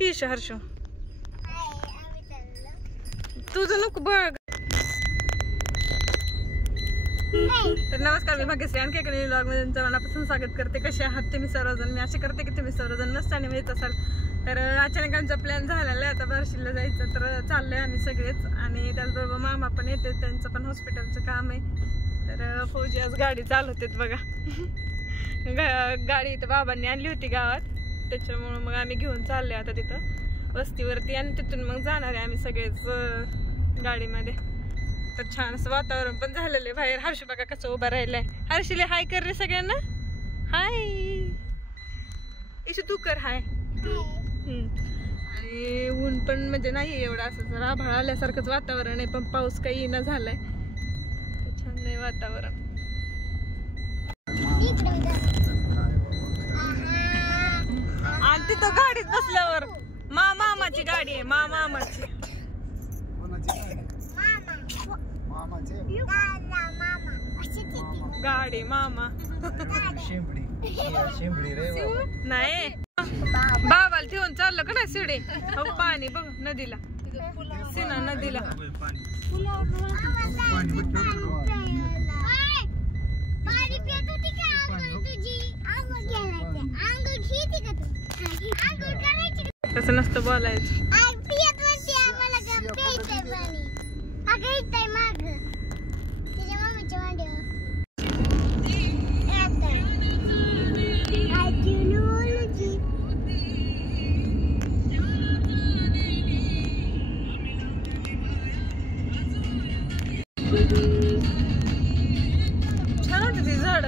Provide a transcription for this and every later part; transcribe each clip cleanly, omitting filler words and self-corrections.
की हर्षू तुझं नको बघ. तर नमस्कार, मी भाग्यश्री आणखी एका व्लॉग मध्ये तुमचं मनापासून स्वागत करते. कसे आहात तुम्ही सर्वजण? मी असे करते की तुम्ही सर्वजण नसताना मिळत असाल. तर अचानक आमचा प्लॅन झालेला आहे आता बार्शीला जायचं, तर चाललंय आम्ही सगळेच. आणि त्याचबरोबर मामा पण येते, त्यांचं पण हॉस्पिटलचं काम आहे. तर फौजी आज गाडी चालवतेत बघा. गाडी इथं बाबांनी आणली होती गावात, त्याच्यामुळं मग आम्ही घेऊन चाललोय आता तिथं वस्तीवरती. आणि तिथून मग जाणार आहे आम्ही सगळेच गाडीमध्ये. तर छान असं वातावरण पण झालेलं आहे बाहेर. हर्षू बघा कसं उभा राहिलाय. हर्षीले हाय कर रे सगळ्यांना. हाय इशू, तू कर हाय. आणि ऊन पण म्हणजे नाही एवढं, असं जरा आभाळ आल्यासारखंच वातावरण आहे, पण पाऊस काही येणं झालाय. छान नाही वातावरण. आणि तिथं गाडीत बसल्यावर मामाची गाडी आहे, मामाची गाडी मामा. नाही बाबाला ठेवून चाललं का नाही शिवडे. हो पाणी बघ नदीला, सिना नदीला. तसं नसतं बोलायचं. छान होती ती झाड.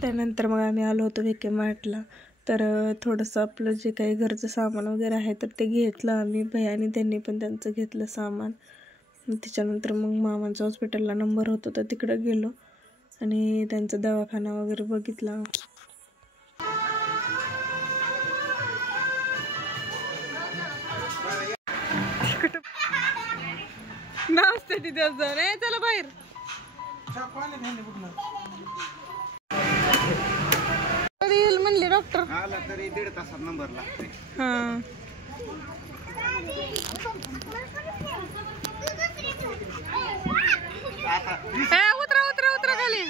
त्यानंतर मग आम्ही आलो होतो VK मार्टला. तर थोडंसं आपलं जे काही घरचं सामान वगैरे आहे तर ते घेतलं आम्ही. भैयानी त्यांनी पण त्यांचं घेतलं सामान. त्याच्यानंतर मग मामांच्या हॉस्पिटलला नंबर होता तर तिकडं गेलो आणि त्यांचा दवाखाना वगैरे बघितला. नाचते तिथे नाही, चला बाहेर. येईल म्हणले डॉक्टर. आला तरी 1.5 तासात नंबर लागते. हा उतरा उतरा उतरा खाली.